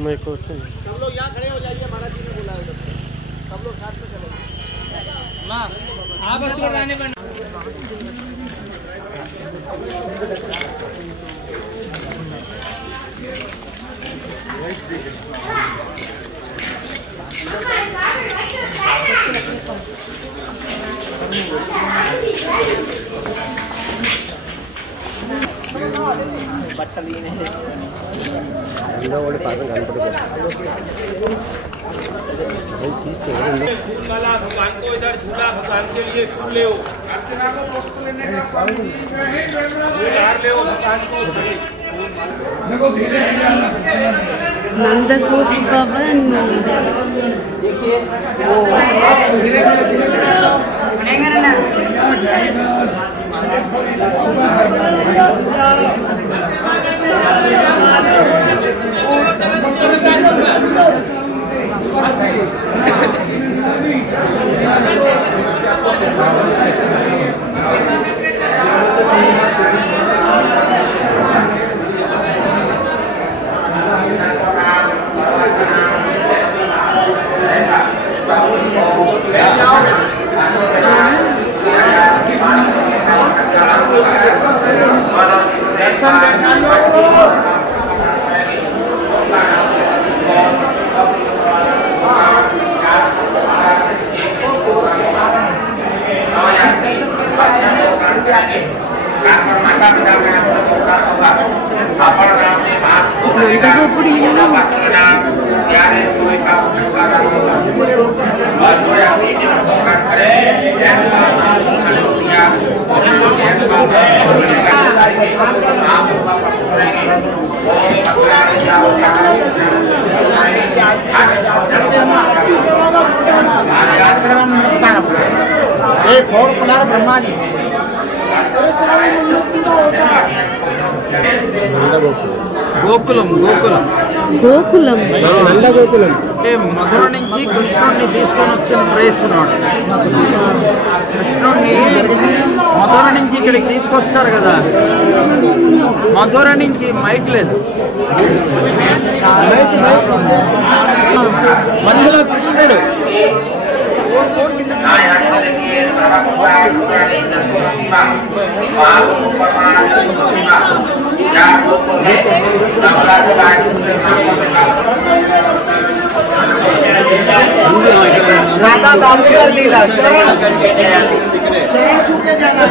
मैं को सब लोग यहाँ खड़े हो जाइए, महाराज जी ने बोला है सब लोग साथ में चलेंगे। आप बस रहने पर बटलीन है वाले पागल गान पड़े झूला भगवान को इधर झूला भगवान के लिए फूल ले अर्चना को पुष्प लेने का स्वामी जी ले भगवान को नंदकोट भवन देखिए वो ब्रह्मा जी గోకులం గోకులం గోకులం నంద గోకులం అంటే మధుర నుంచి కృష్ణుడిని తీసుకొని వచ్చిన ప్లేస్ అన్నమాట. కృష్ణుడిని మధుర నుంచి ఇక్కడికి తీసుకొస్తారు కదా, మధుర నుంచి మైక్ లేదు, మధ్యలో కృష్ణుడు राधा दामोदर लीला चरण छूके जाना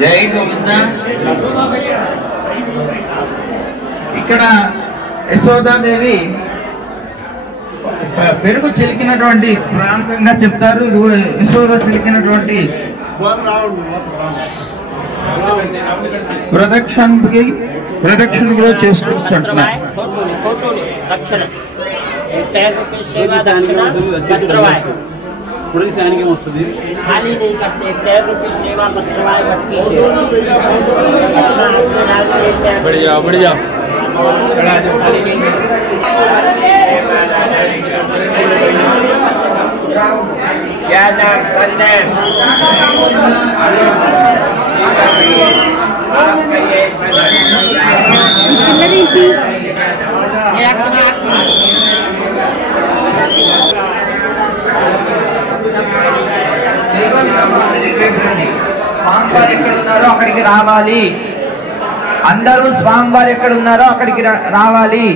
जय गोविंद. ఇక్కడ యశోదాదేవి పెరుగు చిలికినటువంటి ప్రాంతంగా చెప్తారు. యశోద చిలికినటువంటి ప్రదక్షిణ కూడా చేసుకుంటున్నారు. వస్తుంది ఖాళీ नहीं करते 10 रुपए सेवा पत्रवाए मटकी से बढ़िया बढ़िया क्या नाम संदन స్వామివారు ఎక్కడ ఉన్నారో అక్కడికి రావాలి. అందరూ స్వామివారు ఎక్కడ ఉన్నారో అక్కడికి రావాలి.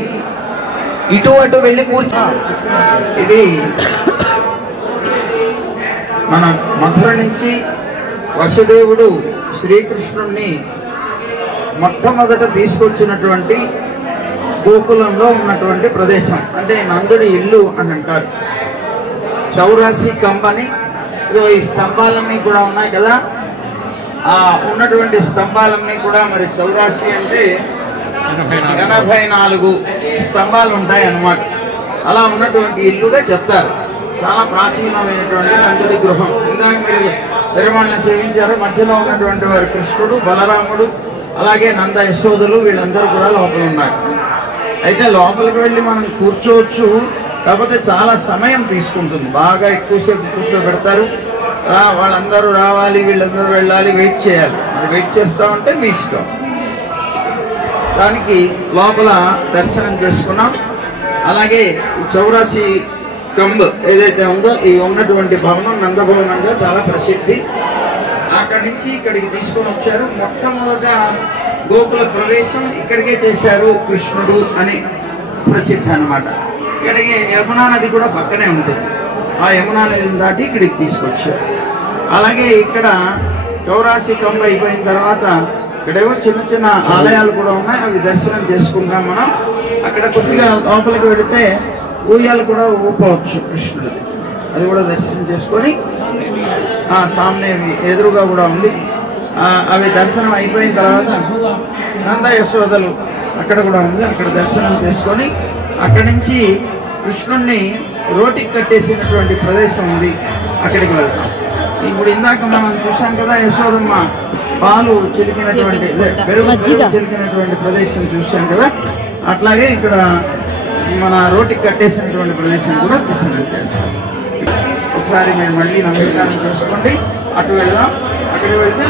ఇటు అటు వెళ్ళి కూర్చో. ఇది మన మధుర నుంచి వసుదేవుడు శ్రీకృష్ణుణ్ణి మొట్టమొదట తీసుకొచ్చినటువంటి గోకులంలో ఉన్నటువంటి ప్రదేశం, అంటే నందుడి ఇల్లు అని అంటారు. చౌరాసి కంబని ఇదో ఈ స్తంభాలన్నీ కూడా ఉన్నాయి కదా, ఆ ఉన్నటువంటి స్తంభాలన్నీ కూడా మరి చౌరాసి అంటే 84 ఈ స్తంభాలు ఉంటాయి అన్నమాట. అలా ఉన్నటువంటి ఇల్లుగా చెప్తారు. చాలా ప్రాచీనమైనటువంటి నందుడి గృహం. ఇందాక మీరు పెరుమాళ్ళని సేవించారు. మధ్యలో ఉన్నటువంటి వారు కృష్ణుడు, బలరాముడు, అలాగే నంద యశోదలు, వీళ్ళందరూ కూడా లోపల ఉన్నారు. అయితే లోపలికి వెళ్ళి మనం కూర్చోవచ్చు, కాకపోతే చాలా సమయం తీసుకుంటుంది. బాగా ఎక్కువసేపు కూర్చోబెడతారు. వాళ్ళందరూ రావాలి, వీళ్ళందరూ వెళ్ళాలి, వెయిట్ చేయాలి. మరి వెయిట్ చేస్తా ఉంటే మీ ఇష్టం. దానికి లోపల దర్శనం చేసుకున్నాం. అలాగే ఈ చౌరాసి కంబ్ ఏదైతే ఉందో ఈ ఉన్నటువంటి భవనం నందభవనంగా చాలా ప్రసిద్ధి. అక్కడి నుంచి ఇక్కడికి తీసుకొని వచ్చారు. మొట్టమొదట గోకుల ప్రవేశం ఇక్కడికే చేశారు కృష్ణుడు అని ప్రసిద్ధి అన్నమాట. ఇక్కడికి యమునా నది కూడా పక్కనే ఉంటుంది. ఆ యమునా నదిని దాటి ఇక్కడికి తీసుకొచ్చారు. అలాగే ఇక్కడ చౌరాసి కంబ అయిపోయిన తర్వాత ఇక్కడేవో చిన్న చిన్న ఆలయాలు కూడా ఉన్నాయి. అవి దర్శనం చేసుకుంటాం మనం. అక్కడ కొద్దిగా లోపలికి వెళితే ఊయాలు కూడా ఊపవచ్చు కృష్ణుడిది. అది కూడా దర్శనం చేసుకొని సామ్నే ఎదురుగా కూడా ఉంది. అవి దర్శనం అయిపోయిన తర్వాత నంద యశోదలు అక్కడ కూడా ఉంది. అక్కడ దర్శనం చేసుకొని అక్కడి నుంచి కృష్ణుడిని రోటికి కట్టేసినటువంటి ప్రదేశం ఉంది, అక్కడికి వెళ్తాం. ఇప్పుడు ఇందాక మనం చూసాం కదా యశోదమ్మ పాలు చిలికినటువంటి పెరుగు చిలికినటువంటి ప్రదేశం చూసాం కదా. అట్లాగే ఇక్కడ మన రోటికి కట్టేసినటువంటి ప్రదేశం కూడా దర్శనం చేస్తాం. ఒకసారి మీరు మళ్ళీ నమస్కారం చేసుకోండి. అటు వెళ్దాం. అక్కడికి వెళ్తే